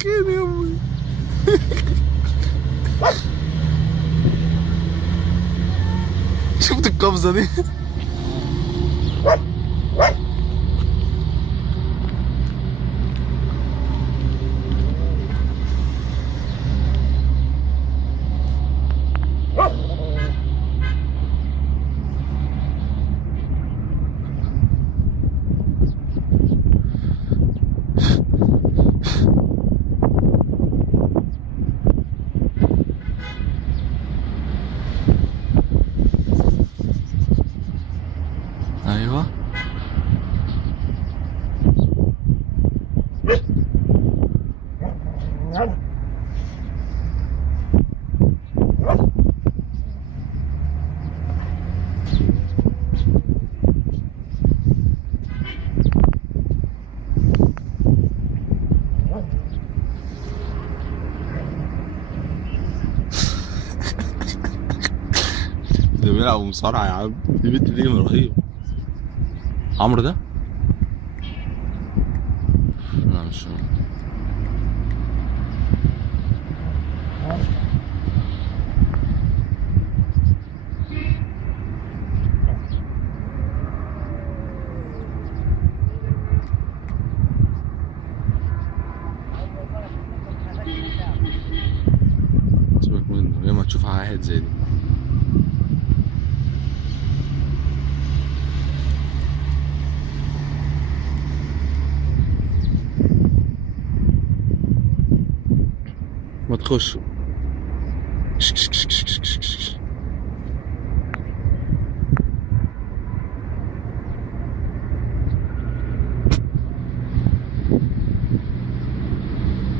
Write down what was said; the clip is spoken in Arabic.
كده يا امي. شفت القفزه دي؟ ايوه. ده بيلعب مصارعة يا عم، دي بنت دي رهيب. عمرو ده؟ لا مش هو. سيبك منه، ياما تشوف واحد زي دي. ما تخش.